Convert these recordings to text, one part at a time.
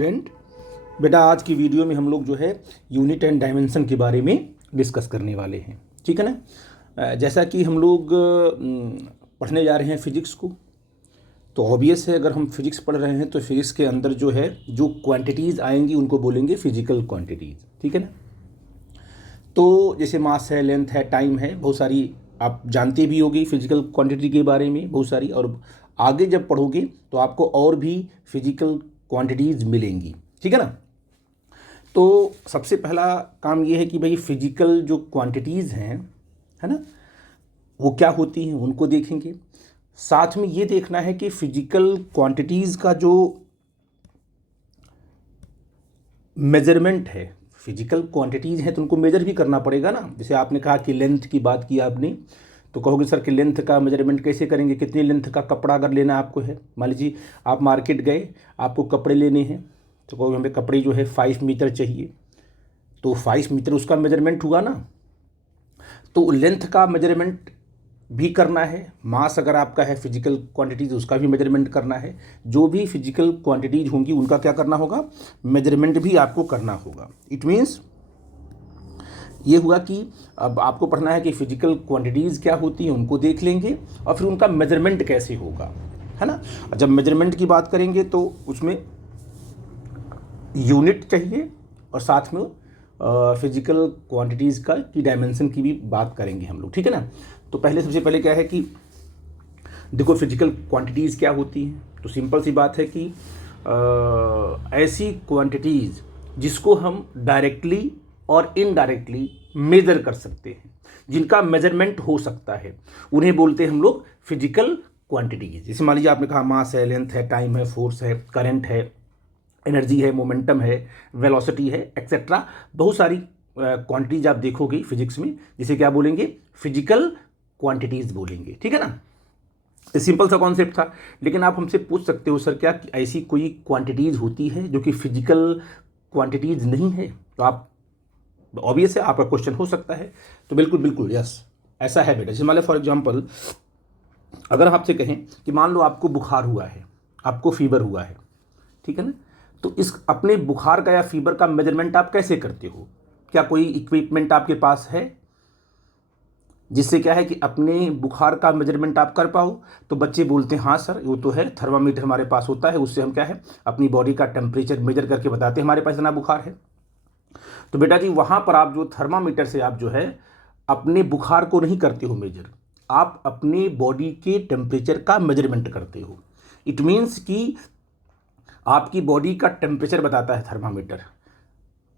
Student, बेटा आज की वीडियो में हम लोग जो है यूनिट एंड डायमेंशन के बारे में डिस्कस करने वाले हैं। ठीक है ना। जैसा कि हम लोग पढ़ने जा रहे हैं फिजिक्स को, तो ऑब्वियस है अगर हम फिजिक्स पढ़ रहे हैं तो फिजिक्स के अंदर जो है जो क्वांटिटीज़ आएंगी उनको बोलेंगे फिजिकल क्वांटिटीज़। ठीक है ना। तो जैसे मास है, लेंथ है, टाइम है, बहुत सारी आप जानते भी होगी फिजिकल क्वांटिटी के बारे में बहुत सारी, और आगे जब पढ़ोगे तो आपको और भी फिजिकल क्वांटिटीज़ मिलेंगी। ठीक है ना। तो सबसे पहला काम ये है कि भाई फिजिकल जो क्वांटिटीज़ हैं, है ना, वो क्या होती हैं उनको देखेंगे। साथ में ये देखना है कि फिजिकल क्वांटिटीज़ का जो मेजरमेंट है, फिजिकल क्वांटिटीज़ हैं तो उनको मेजर भी करना पड़ेगा ना। जैसे आपने कहा कि लेंथ की बात की आपने, तो कहोगे सर कि लेंथ का मेजरमेंट कैसे करेंगे, कितनी लेंथ का कपड़ा अगर लेना आपको है। मान लीजिए आप मार्केट गए, आपको कपड़े लेने हैं, तो कहोगे हमें कपड़े जो है 5 मीटर चाहिए, तो 5 मीटर उसका मेजरमेंट हुआ ना। तो लेंथ का मेजरमेंट भी करना है, मास अगर आपका है फिजिकल क्वांटिटीज़ उसका भी मेजरमेंट करना है। जो भी फिजिकल क्वांटिटीज़ होंगी उनका क्या करना होगा, मेजरमेंट भी आपको करना होगा। इट मीन्स ये हुआ कि अब आपको पढ़ना है कि फिजिकल क्वांटिटीज़ क्या होती हैं, उनको देख लेंगे और फिर उनका मेजरमेंट कैसे होगा, है ना। जब मेजरमेंट की बात करेंगे तो उसमें यूनिट चाहिए और साथ में फिजिकल क्वांटिटीज़ का की डायमेंशन की भी बात करेंगे हम लोग। ठीक है ना। तो सबसे पहले क्या है कि देखो फिजिकल क्वांटिटीज़ क्या होती हैं। तो सिंपल सी बात है कि ऐसी क्वांटिटीज़ जिसको हम डायरेक्टली और इनडायरेक्टली मेज़र कर सकते हैं, जिनका मेजरमेंट हो सकता है, उन्हें बोलते हैं हम लोग फिजिकल क्वांटिटीज़। जैसे मान लीजिए आपने कहा मास है, लेंथ है, टाइम है, फोर्स है, करंट है, एनर्जी है, मोमेंटम है, वेलोसिटी है, एक्सेट्रा। बहुत सारी क्वांटिटीज आप देखोगे फिजिक्स में, जिसे क्या बोलेंगे, फिजिकल क्वांटिटीज बोलेंगे। ठीक है ना। ये सिंपल सा कॉन्सेप्ट था। लेकिन आप हमसे पूछ सकते हो सर क्या ऐसी कोई क्वांटिटीज होती है जो कि फिजिकल क्वांटिटीज नहीं है। तो आप ऑब्वियस है आपका क्वेश्चन हो सकता है। तो बिल्कुल बिल्कुल यस, ऐसा है बेटा। जैसे मान लो फॉर एग्जाम्पल अगर आपसे कहें कि मान लो आपको बुखार हुआ है, आपको फीवर हुआ है, ठीक है ना। तो इस अपने बुखार का या फीवर का मेजरमेंट आप कैसे करते हो? क्या कोई इक्विपमेंट आपके पास है जिससे क्या है कि अपने बुखार का मेजरमेंट आप कर पाओ? तो बच्चे बोलते हैं हाँ सर वो तो है, थर्मामीटर हमारे पास होता है, उससे हम क्या है अपनी बॉडी का टेम्परेचर मेजर करके बताते हैं हमारे पास इतना बुखार है। तो बेटा जी वहाँ पर आप जो थर्मामीटर से आप जो है अपने बुखार को नहीं करते हो मेजर, आप अपने बॉडी के टेम्परेचर का मेजरमेंट करते हो। इट मीन्स कि आपकी बॉडी का टेम्परेचर बताता है थर्मामीटर,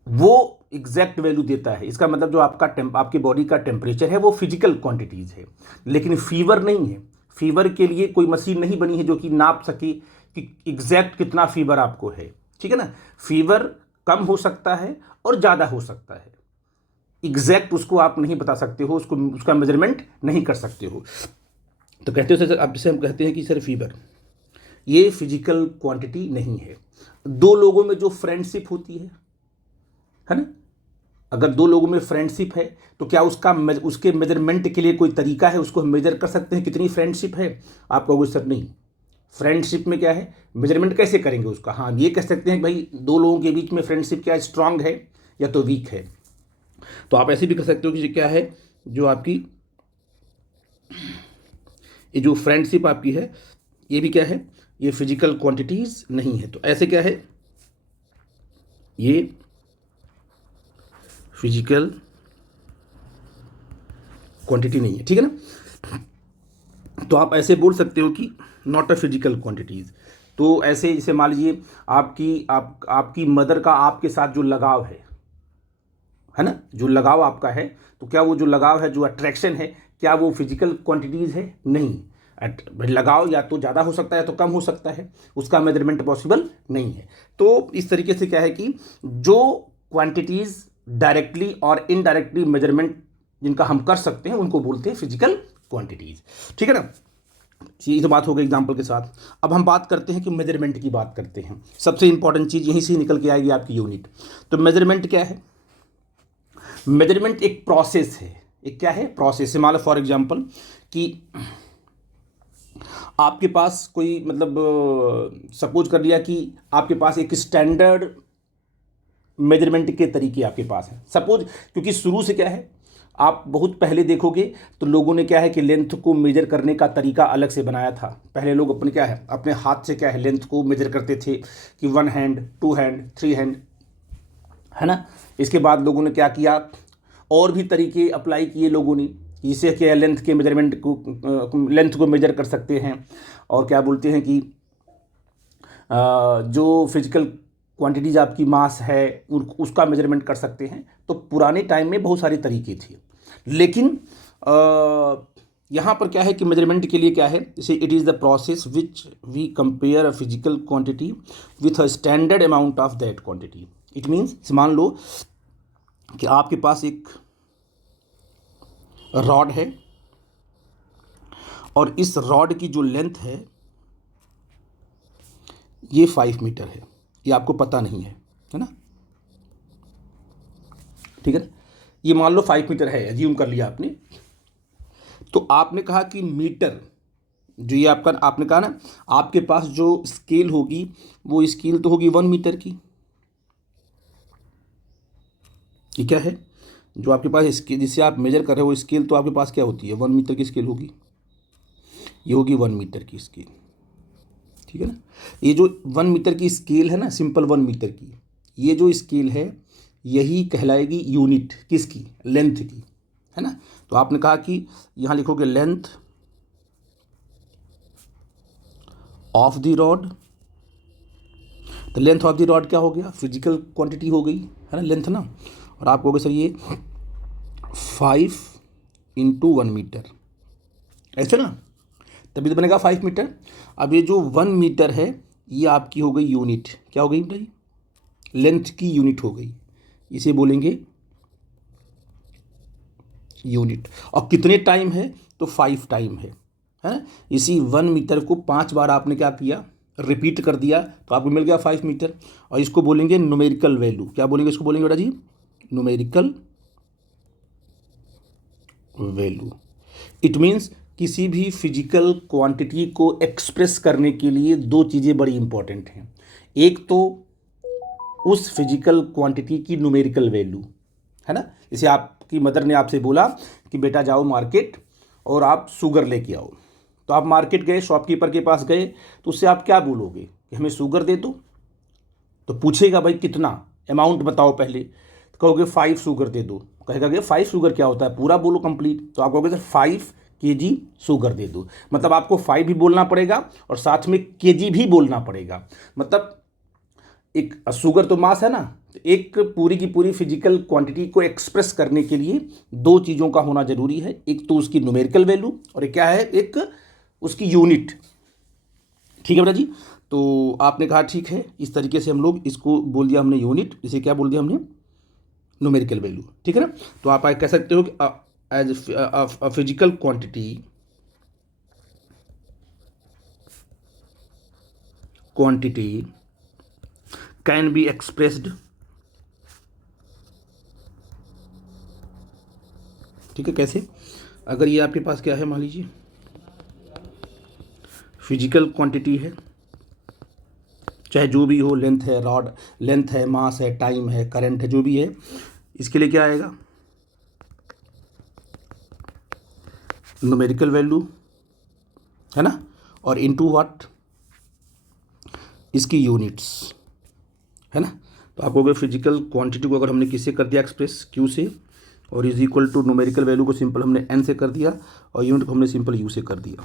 वो एग्जैक्ट वैल्यू देता है। इसका मतलब जो आपकी बॉडी का टेम्परेचर है वो फिजिकल क्वांटिटीज़ है, लेकिन फीवर नहीं है। फीवर के लिए कोई मशीन नहीं बनी है जो कि नाप सके कि एग्जैक्ट कितना फीवर आपको है। ठीक है ना। फीवर कम हो सकता है और ज़्यादा हो सकता है, एग्जैक्ट उसको आप नहीं बता सकते हो, उसका मेजरमेंट नहीं कर सकते हो। तो कहते हो सर, अब जैसे हम कहते हैं कि सर फीवर ये फिजिकल क्वांटिटी नहीं है। दो लोगों में जो फ्रेंडशिप होती है ना, अगर दो लोगों में फ्रेंडशिप है तो क्या उसके मेजरमेंट के लिए कोई तरीका है, उसको हम मेजर कर सकते हैं कितनी फ्रेंडशिप है? आप कहोगे सर नहीं, फ्रेंडशिप में क्या है मेजरमेंट कैसे करेंगे उसका? हाँ ये कह सकते हैं कि भाई दो लोगों के बीच में फ्रेंडशिप क्या स्ट्रांग है या तो वीक है। तो आप ऐसे भी कह सकते हो कि क्या है जो आपकी ये जो फ्रेंडशिप आपकी है ये भी क्या है, ये फिजिकल क्वांटिटीज नहीं है। तो ऐसे क्या है, ये फिजिकल क्वांटिटी नहीं है। ठीक है ना। तो आप ऐसे बोल सकते हो कि नॉट अ फिजिकल क्वांटिटीज। तो ऐसे जैसे मान लीजिए आपकी मदर का आपके साथ जो लगाव है ना, जो लगाव आपका है, तो क्या वो जो लगाव है, जो अट्रैक्शन है, क्या वो फिजिकल क्वांटिटीज है? नहीं। लगाव या तो ज़्यादा हो सकता है या तो कम हो सकता है, उसका मेजरमेंट पॉसिबल नहीं है। तो इस तरीके से क्या है कि जो क्वांटिटीज़ डायरेक्टली और इनडायरेक्टली मेजरमेंट जिनका हम कर सकते हैं उनको बोलते हैं फिजिकल क्वांटिटीज़। ठीक है ना। ये तो बात हो गई एग्जाम्पल के साथ। अब हम बात करते हैं कि मेजरमेंट की बात करते हैं। सबसे इंपॉर्टेंट चीज़ यहीं से निकल के आएगी आपकी यूनिट। तो मेजरमेंट क्या है? मेजरमेंट एक प्रोसेस है। एक क्या है? प्रोसेस है। मान लो फॉर एग्जांपल कि आपके पास कोई मतलब सपोज कर लिया कि आपके पास एक स्टैंडर्ड मेजरमेंट के तरीके आपके पास हैं सपोज, क्योंकि शुरू से क्या है, आप बहुत पहले देखोगे तो लोगों ने क्या है कि लेंथ को मेजर करने का तरीका अलग से बनाया था। पहले लोग अपने क्या है, अपने हाथ से क्या है लेंथ को मेजर करते थे कि 1 हैंड, 2 हैंड, 3 हैंड, है ना। इसके बाद लोगों ने क्या किया, और भी तरीके अप्लाई किए लोगों ने, जिससे क्या लेंथ के मेजरमेंट को, लेंथ को मेजर कर सकते हैं। और क्या बोलते हैं कि जो फिजिकल क्वांटिटीज आपकी मास है उसका मेजरमेंट कर सकते हैं। तो पुराने टाइम में बहुत सारे तरीके थे, लेकिन यहाँ पर क्या है कि मेजरमेंट के लिए क्या है, जैसे it is the process which we compare a physical quantity with a standard amount of that quantity. It means मान लो कि आपके पास एक रॉड है और इस रॉड की जो लेंथ है ये 5 मीटर है, ये आपको पता नहीं है ना, ठीक है ना। ये मान लो 5 मीटर है, एज्यूम कर लिया आपने। तो आपने कहा कि मीटर जो ये आपका, आपने कहा ना आपके पास जो स्केल होगी वो स्केल तो होगी 1 मीटर की। ये क्या है जो आपके पास स्केल जिससे आप मेजर कर रहे हो, स्केल तो आपके पास क्या होती है 1 मीटर की स्केल होगी, ये होगी 1 मीटर की स्केल, ठीक है ना। ये जो 1 मीटर की स्केल है ना, सिंपल 1 मीटर की, ये जो स्केल है यही कहलाएगी यूनिट किसकी, लेंथ की, है ना। तो आपने कहा कि यहाँ लिखोगे लेंथ ऑफ द रॉड। तो लेंथ ऑफ द रॉड क्या हो गया, फिजिकल क्वांटिटी हो गई, है ना, लेंथ ना। और आप कहोगे सर ये 5 × 1 मीटर, ऐसे ना, तभी तो बनेगा 5 मीटर। अब ये जो 1 मीटर है ये आपकी हो गई यूनिट, क्या हो गई भाई, लेंथ की यूनिट हो गई, इसे बोलेंगे यूनिट। और कितने टाइम है, तो 5 टाइम है ना। इसी 1 मीटर को 5 बार आपने क्या किया, रिपीट कर दिया, तो आपको मिल गया 5 मीटर। और इसको बोलेंगे न्यूमेरिकल वैल्यू, क्या बोलेंगे इसको, बोलेंगे बेटा जी न्यूमेरिकल वैल्यू। इट मीन्स किसी भी फिजिकल क्वांटिटी को एक्सप्रेस करने के लिए दो चीज़ें बड़ी इंपॉर्टेंट हैं। एक तो उस फिजिकल क्वांटिटी की न्यूमेरिकल वैल्यू, है ना। जैसे आपकी मदर ने आपसे बोला कि बेटा जाओ मार्केट और आप शुगर लेके आओ, तो आप मार्केट गए, शॉपकीपर के पास गए, तो उससे आप क्या बोलोगे कि हमें शुगर दे दो। तो पूछेगा भाई कितना, अमाउंट बताओ पहले, तो कहोगे 5 शुगर दे दो। कहेगा कि 5 शुगर क्या होता है, पूरा बोलो कंप्लीट। तो आप कहोगे सर 5 kg शुगर दे दो, मतलब आपको 5 भी बोलना पड़ेगा और साथ में kg भी बोलना पड़ेगा। मतलब एक शुगर तो मास है ना, तो एक पूरी की पूरी फिजिकल क्वांटिटी को एक्सप्रेस करने के लिए दो चीज़ों का होना जरूरी है, एक तो उसकी न्यूमेरिकल वैल्यू और एक क्या है, एक उसकी यूनिट, ठीक है बेटा जी। तो आपने कहा ठीक है, इस तरीके से हम लोग इसको बोल दिया हमने यूनिट, इसे क्या बोल दिया हमने, न्यूमेरिकल वैल्यू, ठीक है ना। तो आप कह सकते हो कि as physical quantity can be expressed, ठीक है। कैसे, अगर ये आपके पास क्या है, मान लीजिए फिजिकल क्वांटिटी है, चाहे जो भी हो, लेंथ है, रॉड लेंथ है, मास है, टाइम है, करंट है, जो भी है, इसके लिए क्या आएगा, न्यूमेरिकल वैल्यू, है ना, और इनटू व्हाट, इसकी यूनिट्स, है ना। तो आप कहोगे फिजिकल क्वांटिटी को अगर हमने किससे कर दिया एक्सप्रेस, क्यू से, और is equal to numerical value को सिंपल हमने एन से कर दिया और यूनिट को हमने सिंपल यू से कर दिया,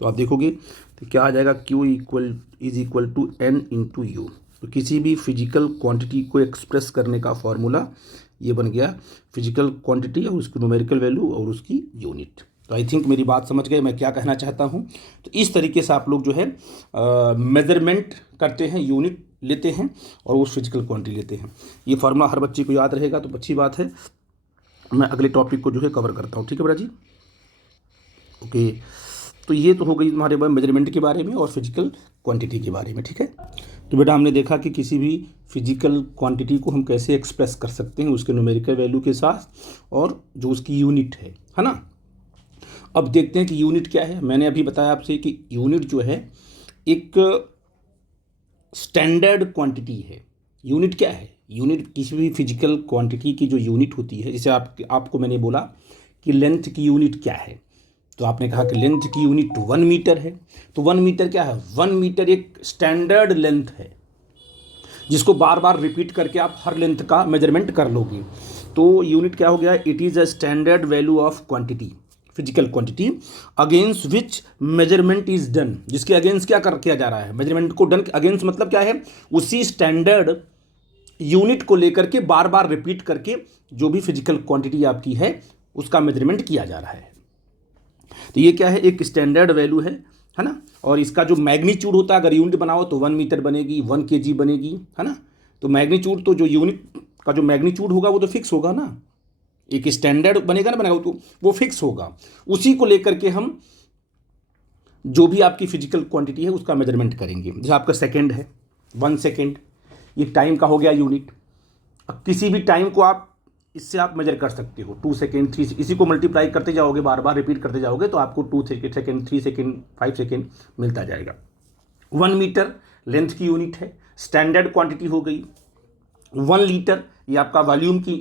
तो आप देखोगे तो क्या आ जाएगा, Q is equal to N into U. तो किसी भी फिजिकल क्वांटिटी को एक्सप्रेस करने का फॉर्मूला ये बन गया, फिजिकल क्वांटिटी और उसकी न्यूमेरिकल वैल्यू और उसकी यूनिट। तो आई थिंक मेरी बात समझ गए मैं क्या कहना चाहता हूँ। तो इस तरीके से आप लोग जो है मेजरमेंट करते हैं, यूनिट लेते हैं और वो फिजिकल क्वांटिटी लेते हैं। ये फार्मूला हर बच्चे को याद रहेगा तो अच्छी बात है। मैं अगले टॉपिक को जो है कवर करता हूँ, ठीक है बेटा जी, ओके। तो ये तो हो गई हमारे मेजरमेंट के बारे में और फिजिकल क्वांटिटी के बारे में, ठीक है। तो बेटा हमने देखा कि किसी भी फिजिकल क्वांटिटी को हम कैसे एक्सप्रेस कर सकते हैं उसके न्यूमेरिकल वैल्यू के साथ और जो उसकी यूनिट है ना। अब देखते हैं कि यूनिट क्या है। मैंने अभी बताया आपसे कि यूनिट जो है एक स्टैंडर्ड क्वांटिटी है। यूनिट क्या है? यूनिट किसी भी फिजिकल क्वांटिटी की जो यूनिट होती है, जैसे आपको मैंने बोला कि लेंथ की यूनिट क्या है, तो आपने कहा कि लेंथ की यूनिट 1 मीटर है। तो 1 मीटर क्या है? 1 मीटर एक स्टैंडर्ड लेंथ है जिसको बार बार रिपीट करके आप हर लेंथ का मेजरमेंट कर लोगे। तो यूनिट क्या हो गया? It is a standard value of quantity, physical quantity against which measurement is done, जिसके अगेंस्ट क्या किया जा रहा है? मेजरमेंट को डन अगेंस्ट मतलब क्या है? उसी स्टैंडर्ड यूनिट को लेकर के बार बार रिपीट करके जो भी फिजिकल क्वांटिटी आपकी है उसका मेजरमेंट किया जा रहा है। तो ये क्या है? एक स्टैंडर्ड वैल्यू है ना। और इसका जो मैग्नीट्यूड होता है, अगर यूनिट बनाओ तो 1 मीटर बनेगी, 1 kg बनेगी, है ना। तो मैग्नीट्यूड, तो जो यूनिट का जो मैग्नीट्यूड होगा वो तो फिक्स होगा ना, एक स्टैंडर्ड बनेगा ना, बनेगा तो वो फिक्स होगा। उसी को लेकर के हम जो भी आपकी फिजिकल क्वांटिटी है उसका मेजरमेंट करेंगे। जैसे आपका सेकेंड है, 1 सेकेंड, ये टाइम का हो गया यूनिट। अब किसी भी टाइम को आप इससे आप मेजर कर सकते हो, 2 सेकेंड, 3, इसी को मल्टीप्लाई करते जाओगे, बार बार रिपीट करते जाओगे तो आपको 2 सेकेंड, 3 सेकेंड, 5 सेकेंड मिलता जाएगा। 1 मीटर लेंथ की यूनिट है, स्टैंडर्ड क्वांटिटी हो गई। 1 लीटर ये आपका वॉल्यूम की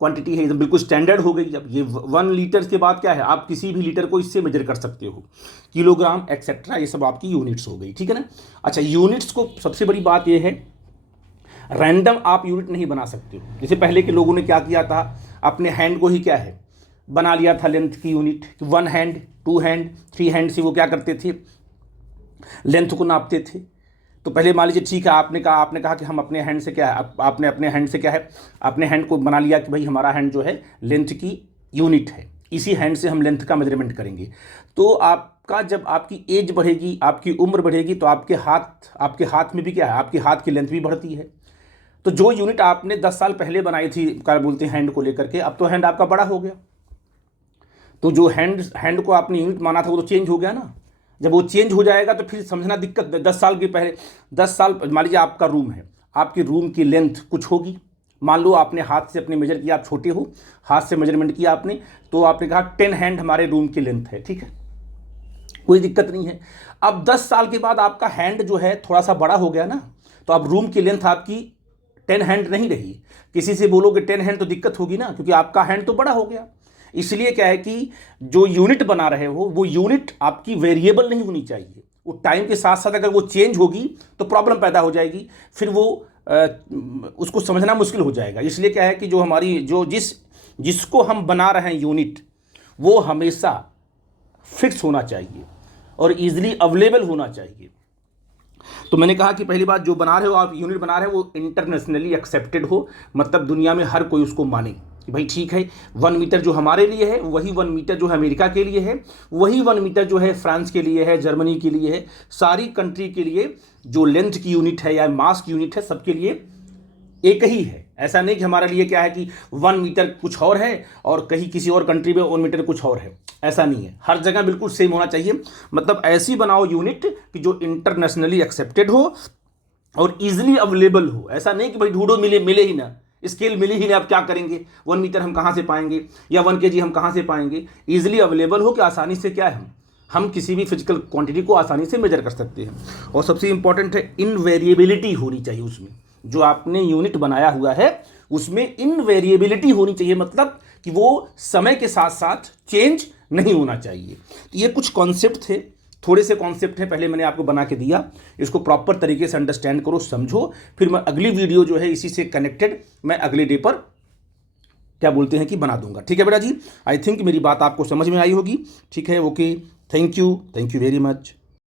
क्वांटिटी है, एकदम बिल्कुल स्टैंडर्ड हो गई। अब ये 1 लीटर के बाद क्या है? आप किसी भी लीटर को इससे मेजर कर सकते हो, किलोग्राम एक्सेट्रा, ये सब आपकी यूनिट्स हो गई, ठीक है ना। अच्छा, यूनिट्स को सबसे बड़ी बात ये है, रैंडम आप यूनिट नहीं बना सकते हो। जैसे पहले के लोगों ने क्या किया था, अपने हैंड को ही क्या है बना लिया था लेंथ की यूनिट। 1 हैंड, 2 हैंड, 3 हैंड से वो क्या करते थे, लेंथ को नापते थे। तो पहले मान लीजिए, ठीक है, आपने कहा कि हम अपने हैंड से क्या है, आपने अपने हैंड से क्या है, अपने हैंड को बना लिया कि भाई हमारा हैंड जो है लेंथ की यूनिट है, इसी हैंड से हम लेंथ का मेजरमेंट करेंगे। तो आपका जब आपकी एज बढ़ेगी, आपकी उम्र बढ़ेगी, तो आपके हाथ में भी क्या है, आपके हाथ की लेंथ भी बढ़ती है। तो जो यूनिट आपने 10 साल पहले बनाई थी, क्या बोलते हैं, हैंड को लेकर के, अब तो हैंड आपका बड़ा हो गया। तो जो हैंड को आपने यूनिट माना था वो तो चेंज हो गया ना। जब वो चेंज हो जाएगा तो फिर समझना दिक्कत। 10 साल के पहले, 10 साल मान लीजिए आपका रूम है, आपकी रूम की लेंथ कुछ होगी। मान लो आपने हाथ से अपने मेजर किया, आप छोटे हो, हाथ से मेजरमेंट किया आपने, तो आपने कहा 10 हैंड हमारे रूम की लेंथ है, ठीक है, कोई दिक्कत नहीं है। अब 10 साल के बाद आपका हैंड जो है थोड़ा सा बड़ा हो गया ना, तो अब रूम की लेंथ आपकी 10 हैंड नहीं रही। किसी से बोलोगे 10 हैंड तो दिक्कत होगी ना, क्योंकि आपका हैंड तो बड़ा हो गया। इसलिए क्या है कि जो यूनिट बना रहे हो वो यूनिट आपकी वेरिएबल नहीं होनी चाहिए। वो टाइम के साथ साथ अगर वो चेंज होगी तो प्रॉब्लम पैदा हो जाएगी, फिर वो उसको समझना मुश्किल हो जाएगा। इसलिए क्या है कि जो हमारी जिसको हम बना रहे हैं यूनिट, वो हमेशा फिक्स होना चाहिए और ईजिली अवेलेबल होना चाहिए। तो मैंने कहा कि पहली बात, जो बना रहे हो आप, यूनिट बना रहे हो, वो इंटरनेशनली एक्सेप्टेड हो, मतलब दुनिया में हर कोई उसको माने कि भाई ठीक है, 1 मीटर जो हमारे लिए है वही 1 मीटर जो है अमेरिका के लिए है, वही 1 मीटर जो है फ्रांस के लिए है, जर्मनी के लिए है। सारी कंट्री के लिए जो लेंथ की यूनिट है या मास की यूनिट है, सबके लिए एक ही है। ऐसा नहीं कि हमारे लिए क्या है कि 1 मीटर कुछ और है और कहीं किसी और कंट्री में 1 मीटर कुछ और है, ऐसा नहीं है। हर जगह बिल्कुल सेम होना चाहिए। मतलब ऐसी बनाओ यूनिट कि जो इंटरनेशनली एक्सेप्टेड हो और इजीली अवेलेबल हो। ऐसा नहीं कि भाई ढूंढो मिले ही ना, स्केल मिले ही नहीं, आप क्या करेंगे, 1 मीटर हम कहाँ से पाएंगे या 1 kg हम कहाँ से पाएंगे। ईजिली अवेलेबल हो कि आसानी से क्या है, हम किसी भी फिजिकल क्वांटिटी को आसानी से मेजर कर सकते हैं। और सबसे इंपॉर्टेंट है, इनवेरिएबिलिटी होनी चाहिए उसमें। जो आपने यूनिट बनाया हुआ है उसमें इनवेरिएबिलिटी होनी चाहिए, मतलब कि वो समय के साथ साथ चेंज नहीं होना चाहिए। तो ये कुछ कॉन्सेप्ट थे, थोड़े से कॉन्सेप्ट हैं, पहले मैंने आपको बना के दिया। इसको प्रॉपर तरीके से अंडरस्टैंड करो, समझो, फिर मैं अगली वीडियो जो है इसी से कनेक्टेड मैं अगले डे पर क्या बोलते हैं कि बना दूंगा। ठीक है बेटा जी, आई थिंक मेरी बात आपको समझ में आई होगी। ठीक है, okay, thank you very much.